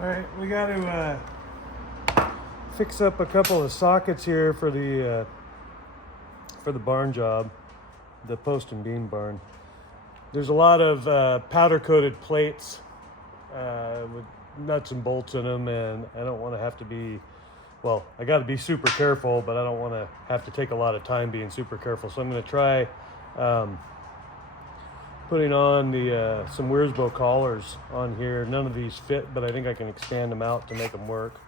All right, we got to fix up a couple of sockets here for the barn job, the post and beam barn. There's a lot of powder coated plates with nuts and bolts in them, and I don't want to have to be, well, I got to be super careful, but I don't want to have to take a lot of time being super careful. So I'm going to try putting on the some Wiersbo collars on here. None of these fit, but I think I can expand them out to make them work.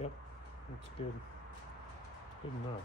Yep, that's good. Good enough.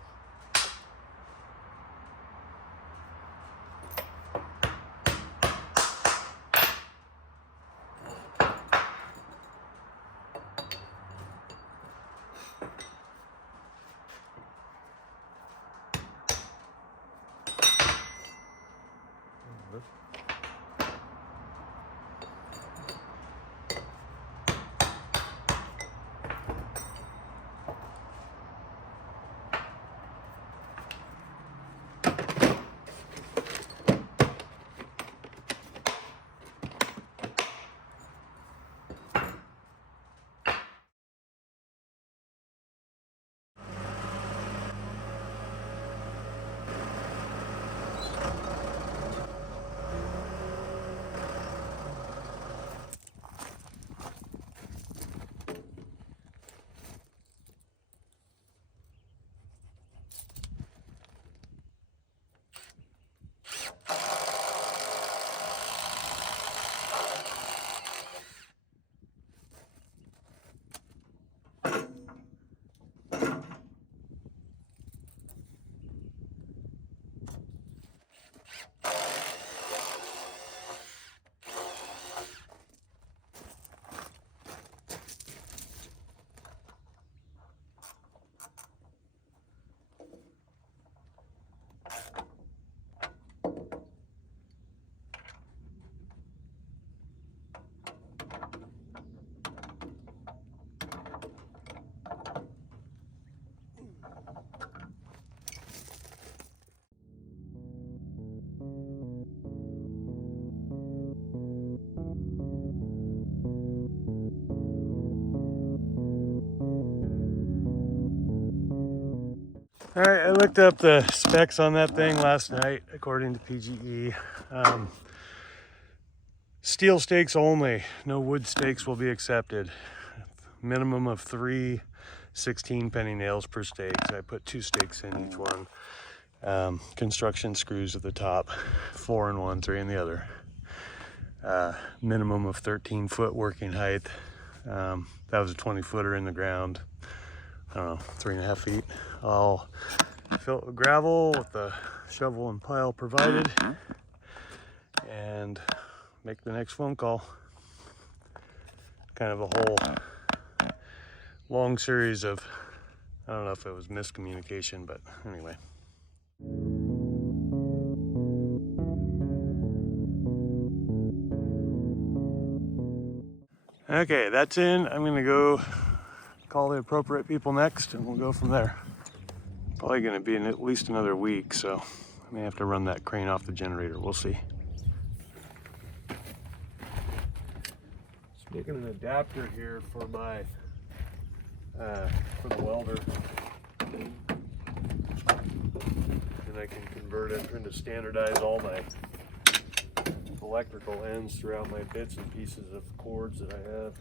All right, I looked up the specs on that thing last night, according to PGE. Steel stakes only, no wood stakes will be accepted. Minimum of 3 16-penny nails per stake. So I put 2 stakes in each one. Construction screws at the top, 4 in one, 3 in the other. Minimum of 13-foot working height. That was a 20-footer in the ground. I don't know, 3.5 feet. I'll fill it with gravel with the shovel and pile provided and make the next phone call. Kind of a whole long series of, I don't know if it was miscommunication, but anyway. Okay, that's in. I'm gonna go call the appropriate people next and we'll go from there. Probably gonna be in at least another week, so I may have to run that crane off the generator, we'll see. Just making an adapter here for my for the welder, and I can convert it, trying to standardize all my electrical ends throughout my bits and pieces of cords that I have.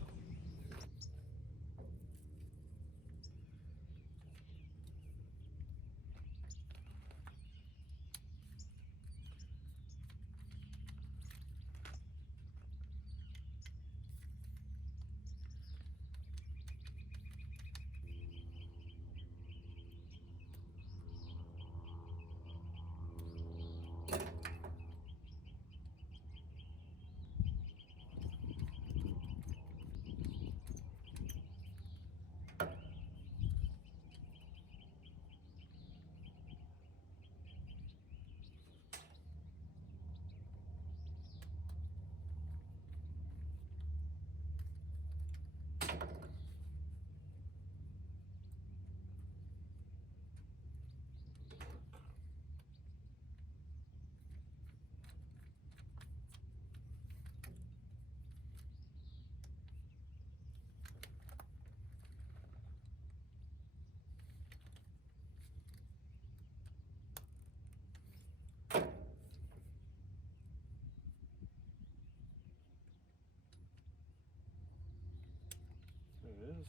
There it is.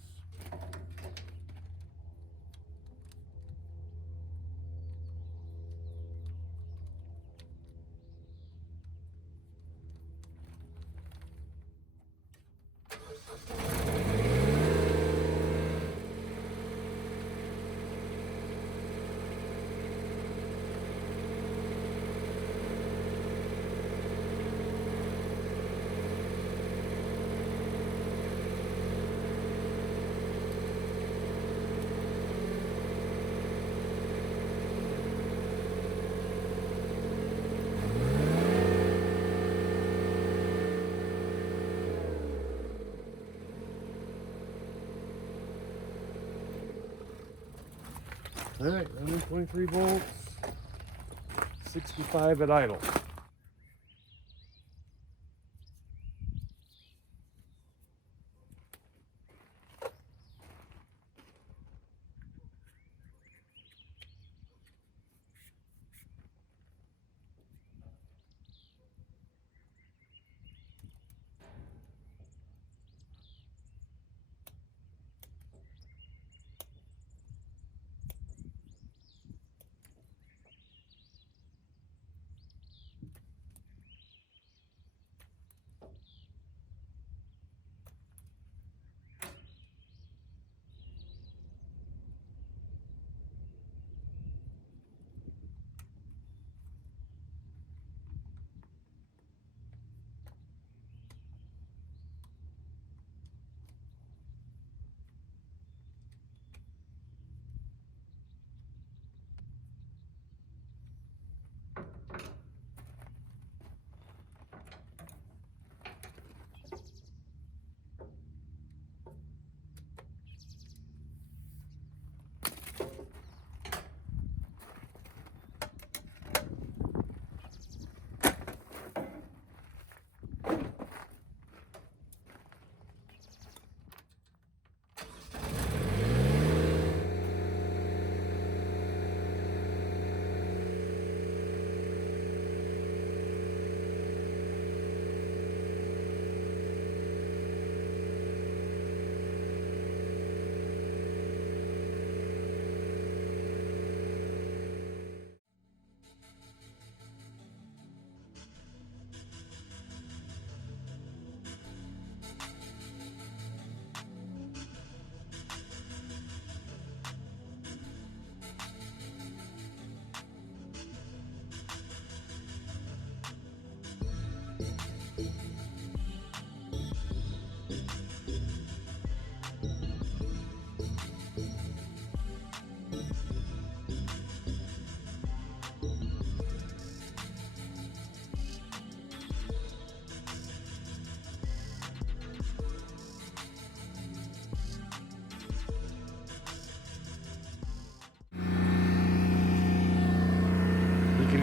All right, running 23 volts, 65 at idle.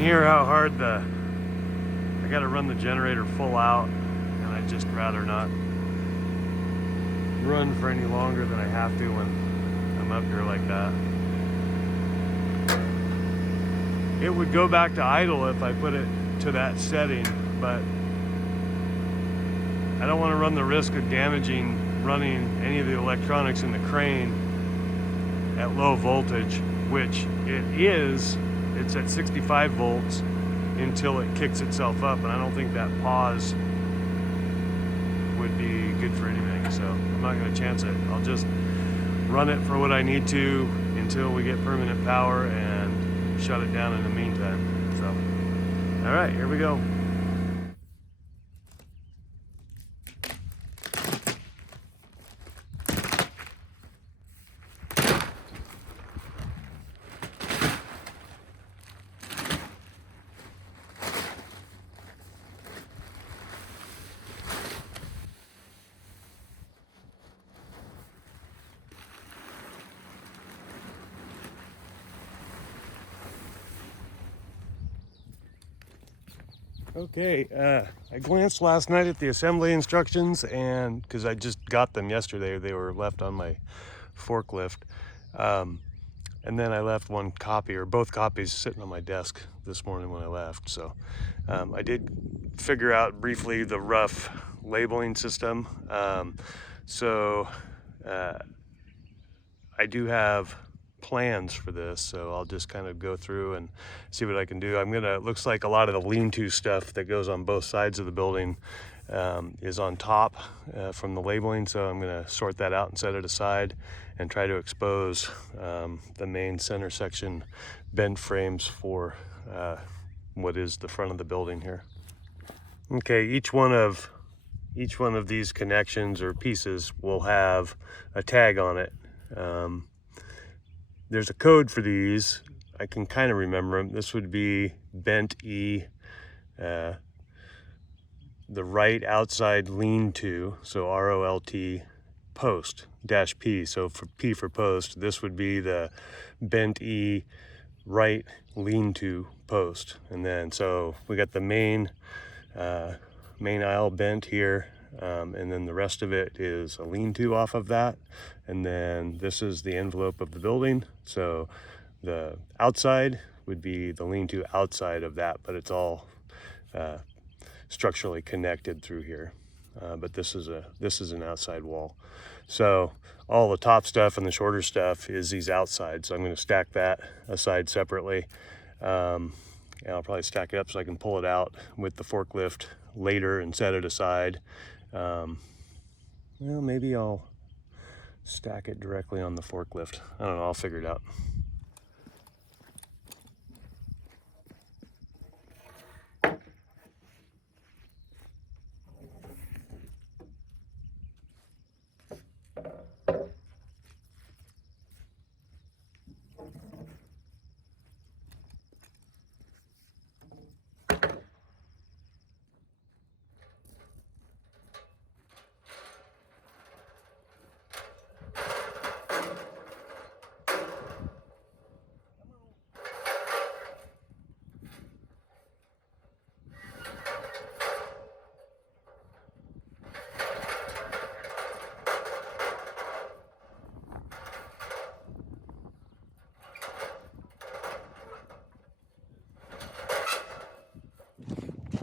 hear how hard I gotta run the generator full out, and I'd just rather not run for any longer than I have to when I'm up here like that. It would go back to idle if I put it to that setting, but I don't want to run the risk of running any of the electronics in the crane at low voltage, which it's at 65 volts until it kicks itself up, and I don't think that pause would be good for anything, so I'm not going to chance it. I'll just run it for what I need to until we get permanent power and shut it down in the meantime. So, all right, here we go. Okay, I glanced last night at the assembly instructions, and because I just got them yesterday, they were left on my forklift, and then I left one copy or both copies sitting on my desk this morning when I left. So I did figure out briefly the rough labeling system. So I do have plans for this, so I'll just kind of go through and see what I can do. It looks like a lot of the lean-to stuff that goes on both sides of the building is on top from the labeling, so I'm gonna sort that out and set it aside and try to expose the main center section bent frames for what is the front of the building here. Okay, each one of these connections or pieces will have a tag on it. There's a code for these. I can kind of remember them. This would be bent E, the right outside lean-to, so ROLT post dash P. So for P for post, this would be the bent E right lean-to post. And then so we got the main aisle bent here. And then the rest of it is a lean-to off of that. And then this is the envelope of the building. So the outside would be the lean-to outside of that, but it's all structurally connected through here. But this is an outside wall. So all the top stuff and the shorter stuff is these outsides. So I'm going to stack that aside separately. And I'll probably stack it up so I can pull it out with the forklift later and set it aside. Well, maybe I'll stack it directly on the forklift. I don't know, I'll figure it out.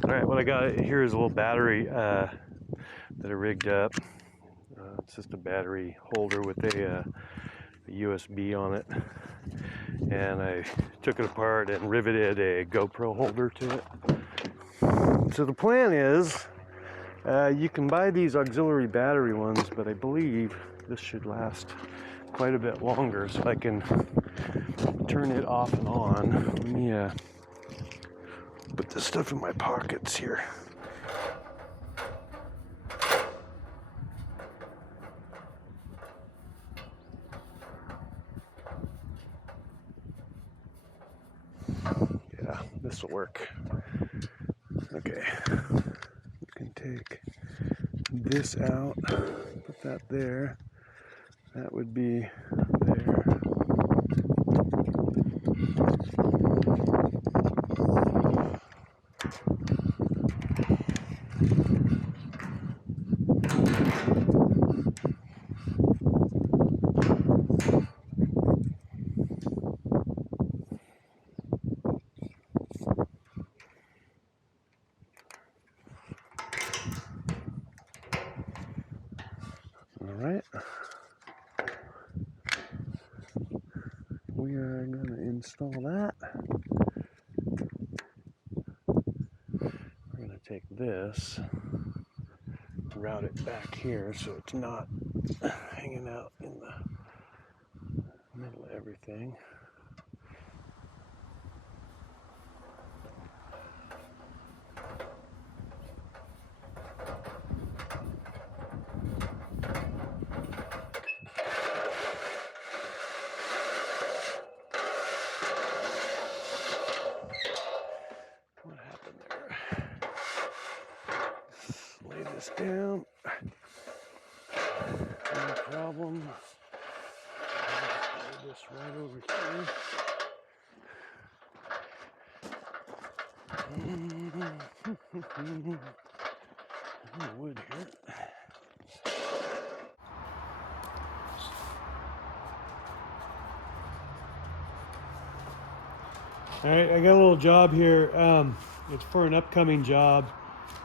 All right, what I got here is a little battery that I rigged up. It's just a battery holder with a USB on it. And I took it apart and riveted a GoPro holder to it. So the plan is, you can buy these auxiliary battery ones, but I believe this should last quite a bit longer, so I can turn it off and on. Let me put this stuff in my pockets here. Yeah, this will work. Okay, you can take this out, put that there. That would be there. we are going to install that. We're going to take this, route it back here so it's not hanging out in the middle of everything. What happened there? Just lay this down. No problem. Lay this right over here. Wood here. All right, I got a little job here. It's for an upcoming job.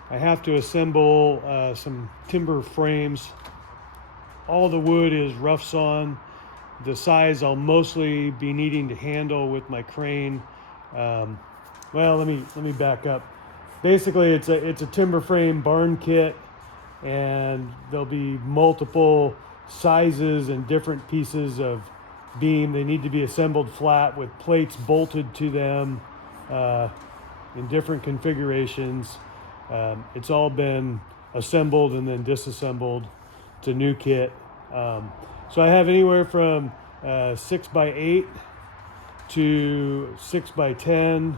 I have to assemble some timber frames. All the wood is rough sawn. The size I'll mostly be needing to handle with my crane. Well, let me back up. Basically, it's a timber frame barn kit, and there'll be multiple sizes and different pieces of beam. They need to be assembled flat with plates bolted to them in different configurations. It's all been assembled and then disassembled to new kit. So I have anywhere from 6x8 to 6x10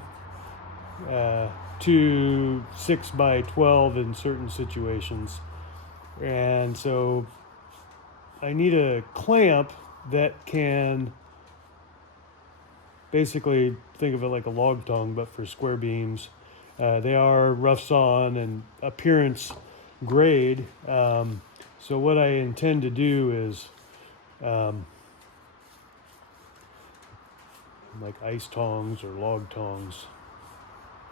to 6x12 in certain situations. And so I need a clamp that can basically think of it like a log tongue, but for square beams. They are rough sawn and appearance grade. So what I intend to do is like ice tongs or log tongs.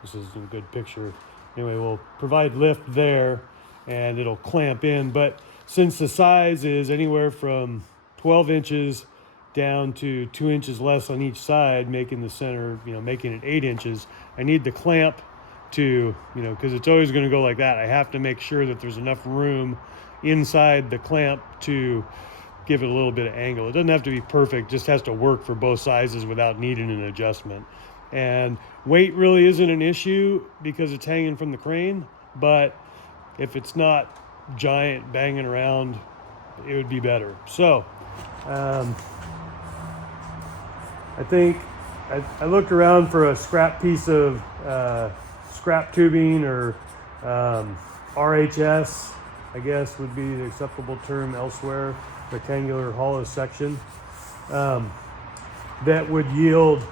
This is a good picture. Anyway, we'll provide lift there and it'll clamp in. But since the size is anywhere from 12 inches down to 2 inches less on each side, making the center, making it 8 inches, I need the clamp to, because it's always going to go like that. I have to make sure that there's enough room inside the clamp to give it a little bit of angle. It doesn't have to be perfect, just has to work for both sizes without needing an adjustment. And weight really isn't an issue because it's hanging from the crane, but if it's not giant banging around, it would be better. So I think I looked around for a scrap piece of scrap tubing or RHS, I guess would be the acceptable term elsewhere, rectangular hollow section, that would yield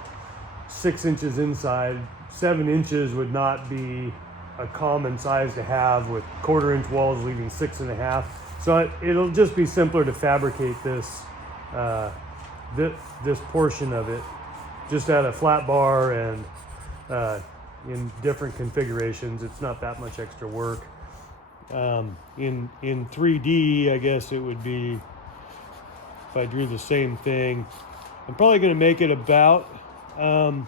6 inches inside. 7 inches would not be a common size to have, with 1/4 inch walls leaving 6.5. So it'll just be simpler to fabricate this this portion of it just at a flat bar and in different configurations. It's not that much extra work. In 3D, I guess it would be, if I drew the same thing, I'm probably going to make it about, I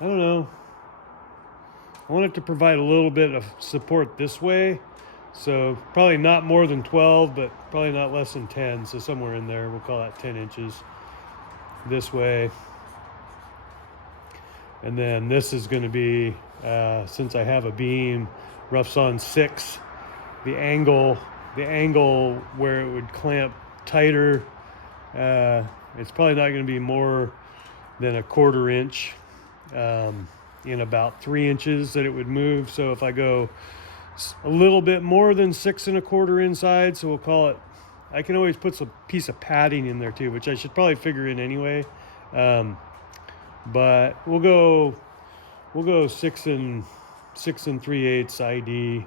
don't know, I want it to provide a little bit of support this way, so probably not more than 12, but probably not less than 10, so somewhere in there. We'll call that 10 inches this way. And then this is going to be, since I have a beam rough sawn 6, the angle where it would clamp tighter, it's probably not going to be more than 1/4 inch in about 3 inches that it would move. So if I go a little bit more than 6 1/4 inside, so we'll call it, I can always put some piece of padding in there too, which I should probably figure in anyway. But we'll go 6 3/8 ID.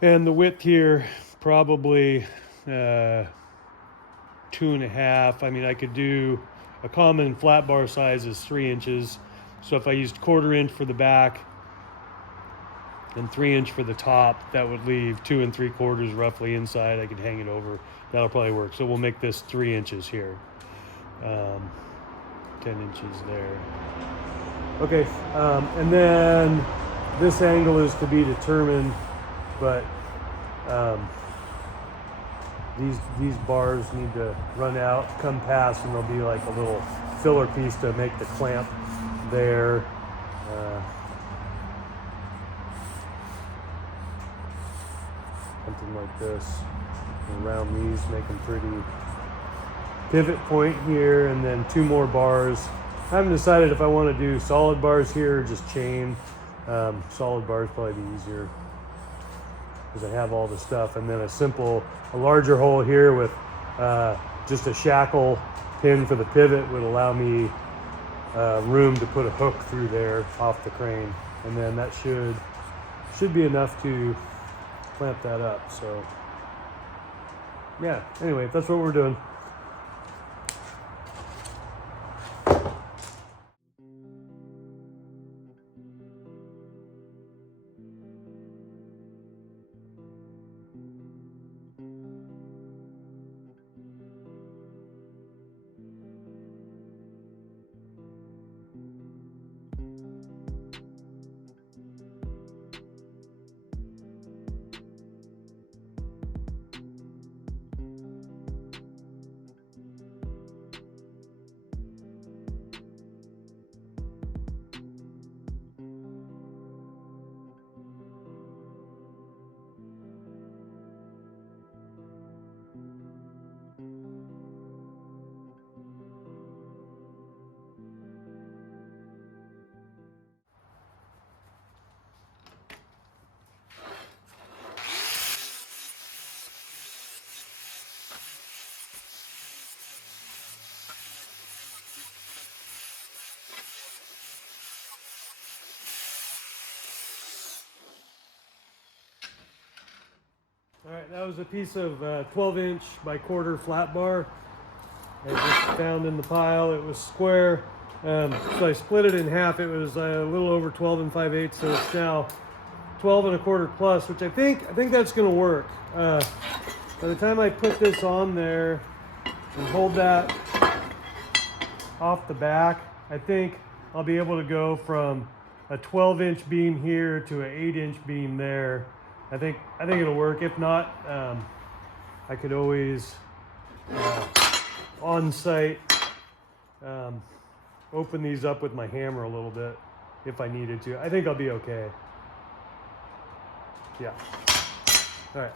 And the width here, probably 2.5. I mean, I could do a common flat bar size is 3 inches. So if I used 1/4 inch for the back and 3" for the top. That would leave 2 3/4 roughly inside. I could hang it over. That'll probably work. So we'll make this 3 inches here, 10 inches there. Okay, and then this angle is to be determined, but these bars need to run out, come past, and there'll be like a little filler piece to make the clamp there. Something like this. Around these, make them pretty. Pivot point here, and then 2 more bars. I haven't decided if I want to do solid bars here or just chain. Solid bars probably be easier because I have all the stuff, and then a larger hole here with just a shackle pin for the pivot would allow me room to put a hook through there off the crane, and then that should be enough to clamp that up. So yeah, anyway, that's what we're doing. All right, that was a piece of 12" by 1/4 flat bar I just found in the pile. It was square, so I split it in half. It was a little over 12 5/8, so it's now 12 1/4 plus, which I think that's going to work. By the time I put this on there and hold that off the back, I think I'll be able to go from a 12" beam here to an 8" beam there. I think it'll work. If not, I could always on site open these up with my hammer a little bit if I needed to. I think I'll be okay. Yeah. All right.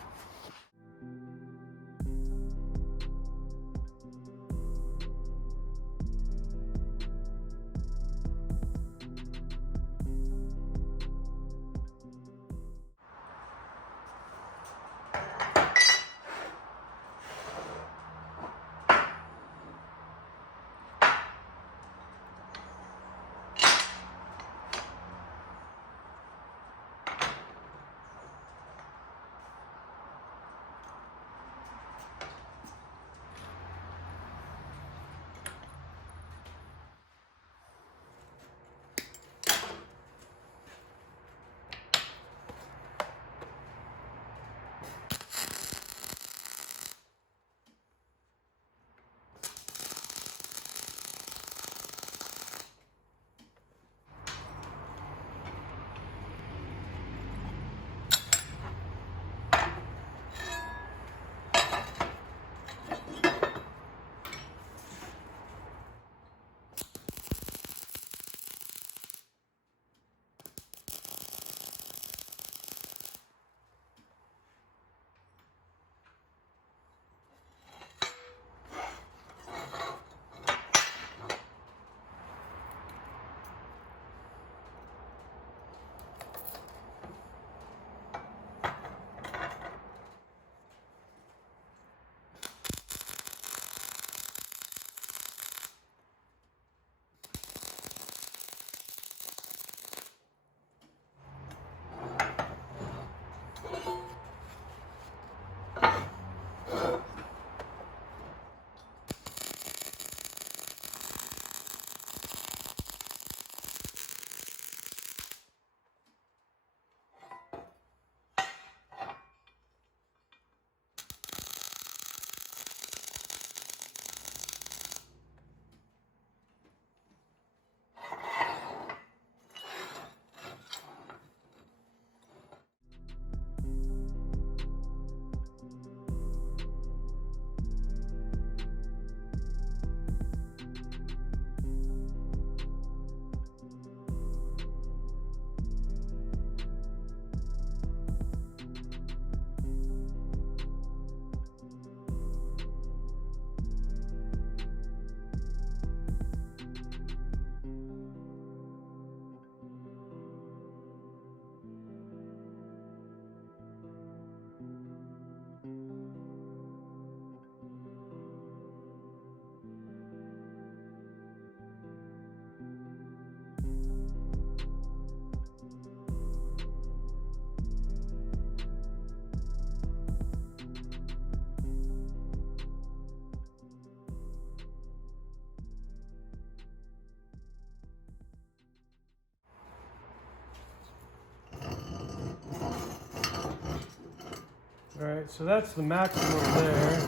right, so that's the maximum there.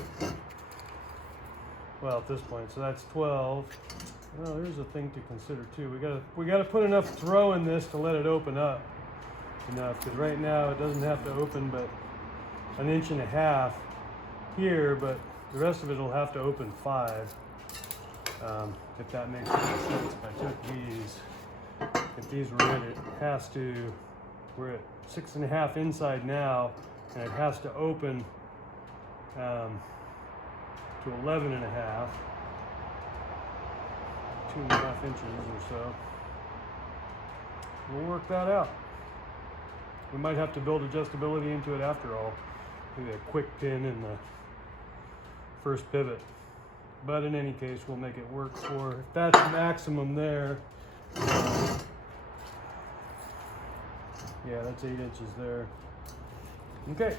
Well, at this point, so that's 12. Well, there's a thing to consider too. We gotta put enough throw in this to let it open up enough, because right now it doesn't have to open but 1.5 inches here, but the rest of it will have to open 5. If that makes any sense. If I took these, if these were in, it has to, we're at 6.5 inside now, and it has to open to 11.5, 2.5 inches or so. We'll work that out. We might have to build adjustability into it after all. Maybe a quick pin in the first pivot. But in any case, we'll make it work for, if that's maximum there. Yeah, that's 8 inches there. Okay.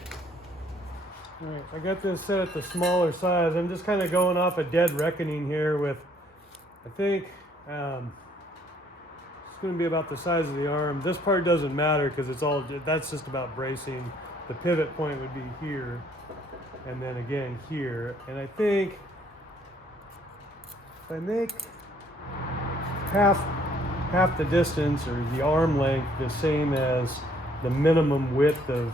All right, I got this set at the smaller size. I'm just kind of going off a dead reckoning here with, I think, it's going to be about the size of the arm. This part doesn't matter because it's all, that's just about bracing. The pivot point would be here, and then again here. And I think if I make half the distance, or the arm length, the same as the minimum width of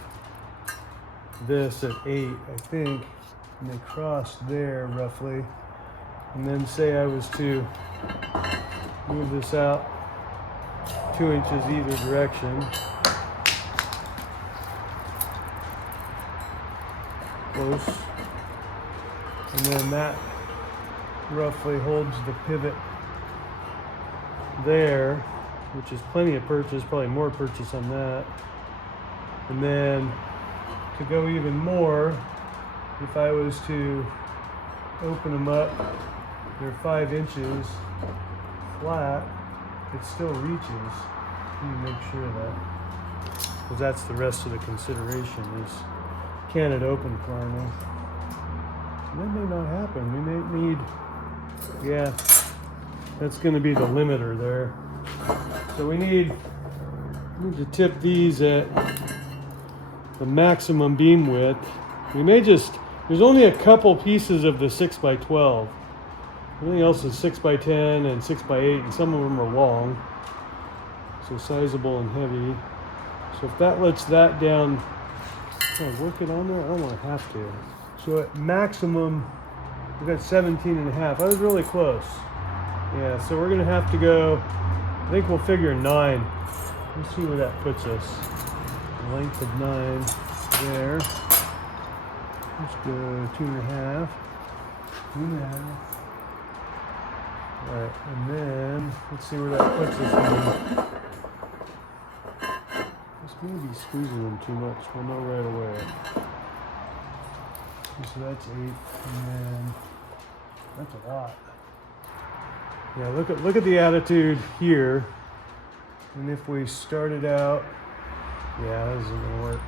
this at 8, I think, and they cross there roughly, and then say I was to move this out 2 inches either direction, close, and then that roughly holds the pivot there, which is plenty of purchase, probably more purchase on that. And then to go even more, if I was to open them up, they're 5 inches flat, it still reaches. Let me make sure of that, because that's the rest of the consideration is, can it open far enough? That may not happen. We may need, yeah, that's going to be the limiter there. So we need to tip these at the maximum beam width. We may just, there's only a couple pieces of the 6x12. Everything else is 6x10 and 6x8, and some of them are long, so sizable and heavy. So if that lets that down, can I work it on there? I don't want to have to. So at maximum, we've got 17.5. I was really close. Yeah, so we're gonna have to go, I think we'll figure 9. Let's see where that puts us. Length of 9 there. Let's go 2.5. 2.5. All right, and then let's see where that puts us. This may be squeezing them too much. We'll know right away. So that's 8, and then that's a lot. Yeah, look at the attitude here. And if we started out, yeah, this isn't gonna work.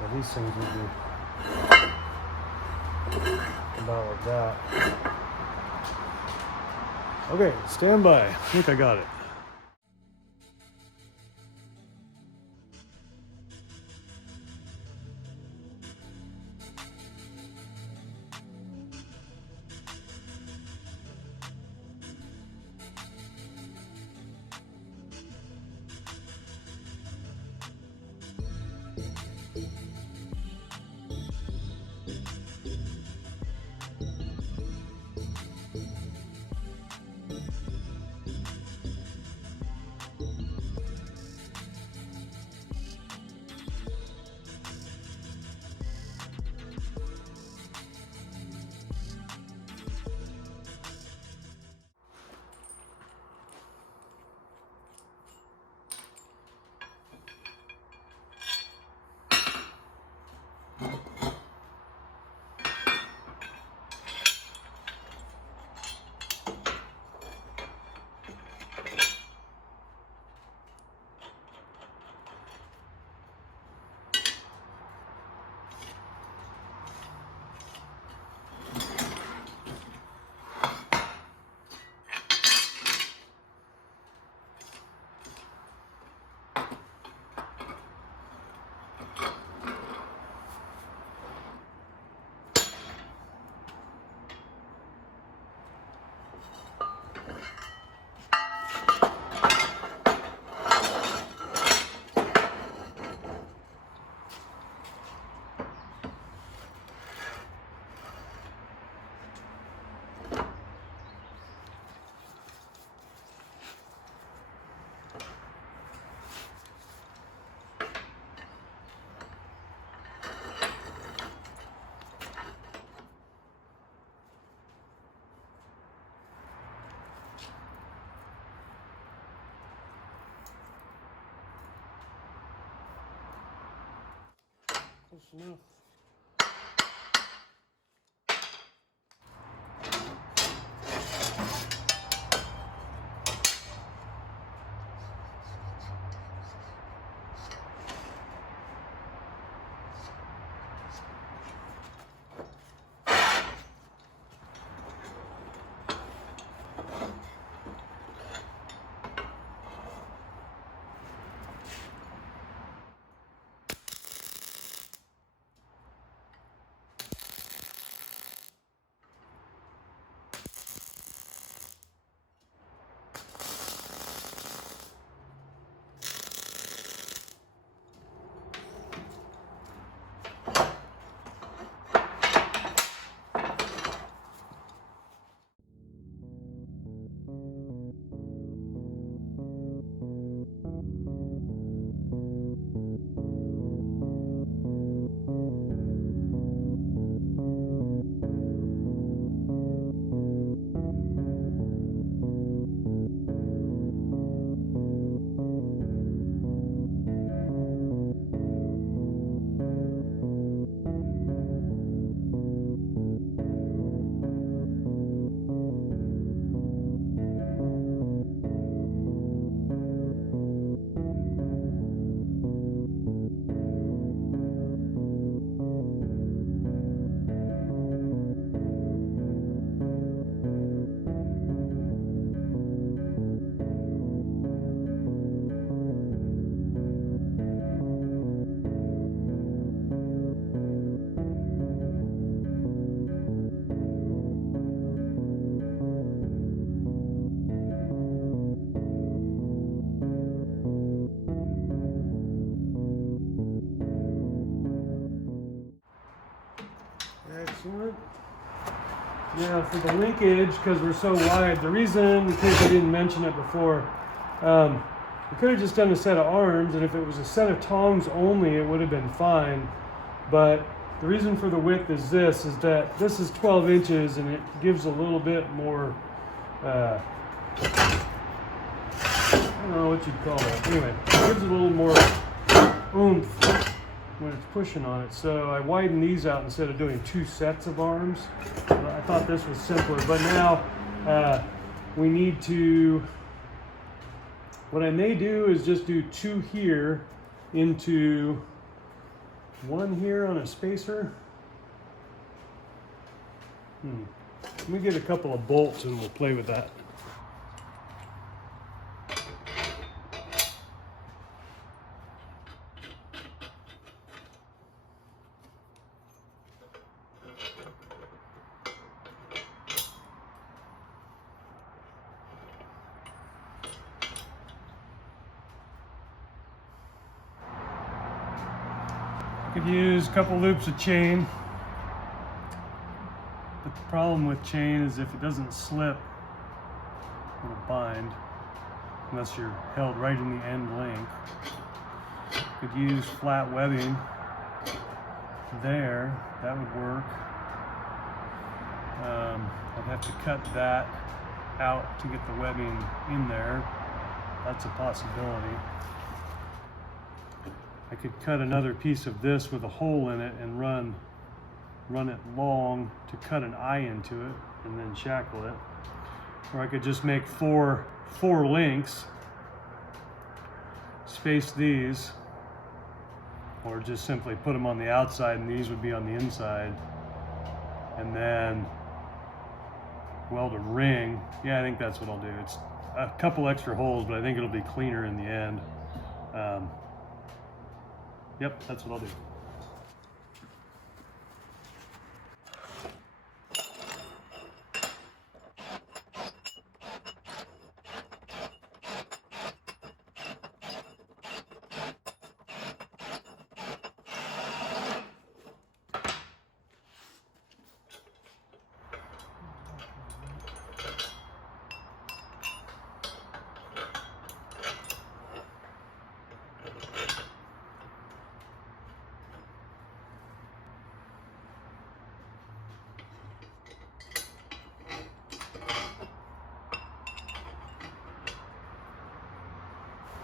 Yeah, these things would be about like that. Okay, stand by. I think I got it. Close enough. Excellent. Now for the linkage, because we're so wide, the reason, in case I didn't mention it before, we could have just done a set of arms, and if it was a set of tongs only, it would have been fine. But the reason for the width is that this is 12 inches, and it gives a little bit more, I don't know what you'd call it. Anyway, it gives it a little more oomph when it's pushing on it. So I widened these out instead of doing two sets of arms. I thought this was simpler, but now we need to, what I may do is just do two here into one here on a spacer. Let me get a couple of bolts and we'll play with that. Could use a couple loops of chain, but the problem with chain is if it doesn't slip, it'll bind unless you're held right in the end length. Could use flat webbing there, that would work. I'd have to cut that out to get the webbing in there. That's a possibility. I could cut another piece of this with a hole in it and run it long to cut an eye into it and then shackle it. Or I could just make four links, space these, or just simply put them on the outside and these would be on the inside, and then weld a ring. Yeah, I think that's what I'll do. It's a couple extra holes, but I think it'll be cleaner in the end. Yep, that's what I'll do.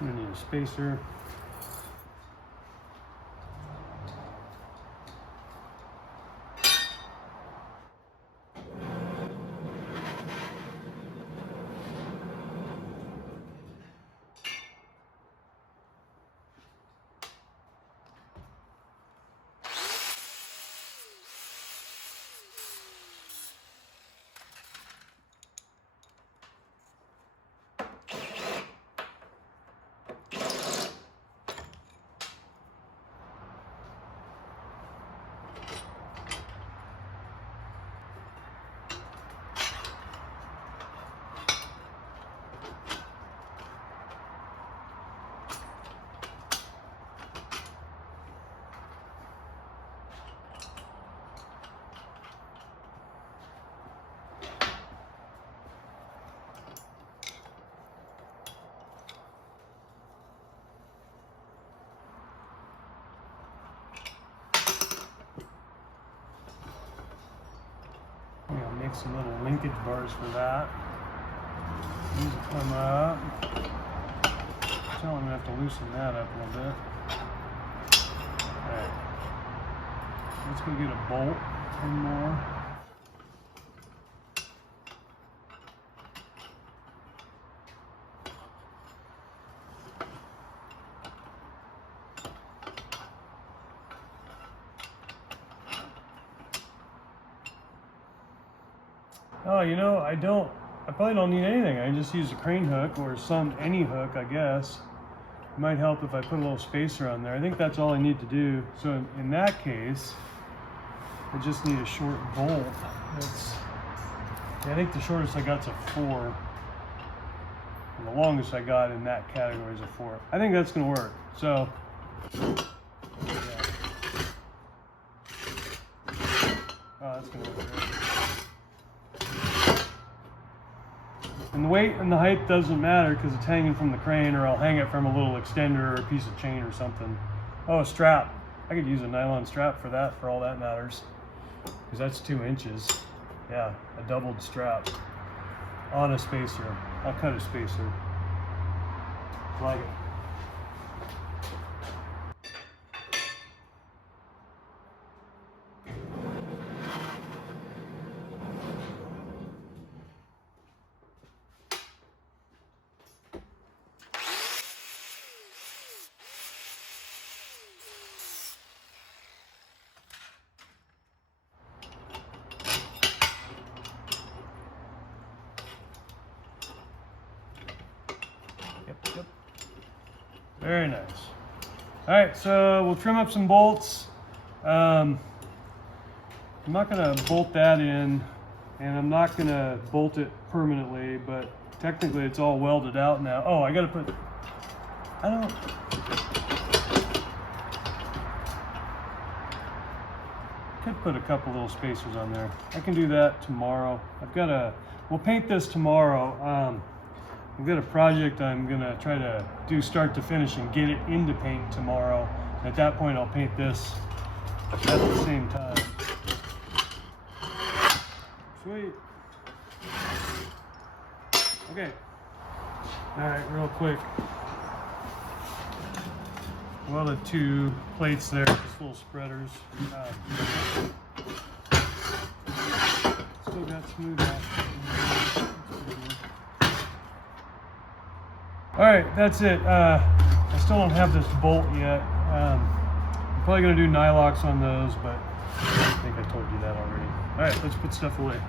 I need a spacer. Make some little linkage bars for that. These will come up. So I'm gonna have to loosen that up a little bit. Alright. Let's go get a bolt. One more. Oh, you know, I probably don't need anything. I just use a crane hook or any hook, I guess. It might help if I put a little spacer on there. I think that's all I need to do. So in that case, I just need a short bolt. I think the shortest I got is a 4. And the longest I got in that category is a 4. I think that's gonna work. So, yeah. Oh, that's gonna work. And the weight and the height doesn't matter because it's hanging from the crane, or I'll hang it from a little extender or a piece of chain or something. Oh, a strap. I could use a nylon strap for that, for all that matters. Because that's 2 inches. Yeah, a doubled strap on a spacer. I'll cut a spacer. Like it. Yep. Very nice. All right, so we'll trim up some bolts. I'm not gonna bolt that in, and I'm not gonna bolt it permanently, but technically it's all welded out now. Oh, I gotta put, could put a couple little spacers on there. I can do that tomorrow. We'll paint this tomorrow. I've got a project I'm gonna try to do start to finish and get it into paint tomorrow. At that point, I'll paint this at the same time. Sweet. Okay. All right, real quick. Welded 2 plates there, just little spreaders. Still got smooth out. All right, that's it. I still don't have this bolt yet. I'm probably gonna do nylocks on those, but I think I told you that already. All right, let's put stuff away.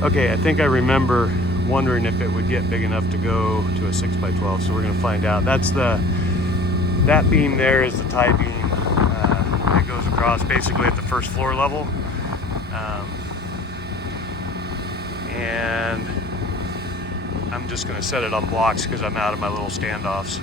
Okay, I think I remember wondering if it would get big enough to go to a 6x12, so we're gonna find out. That beam there is the tie beam that goes across basically at the first floor level. And I'm just gonna set it on blocks because I'm out of my little standoffs.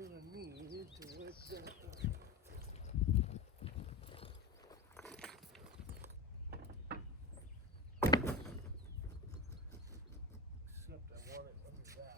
gonna need to whip that up. Except I want it under that.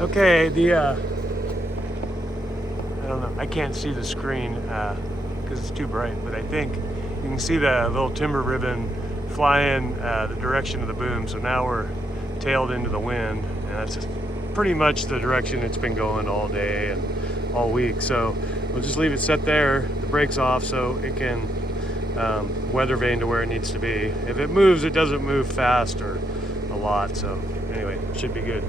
Okay, I don't know, I can't see the screen because it's too bright, but I think you can see the little timber ribbon flying the direction of the boom. So now we're tailed into the wind, and that's just pretty much the direction it's been going all day and all week. So we'll just leave it set there, the brakes off, so it can weather vane to where it needs to be. If it moves, it doesn't move fast or a lot. So anyway, it should be good.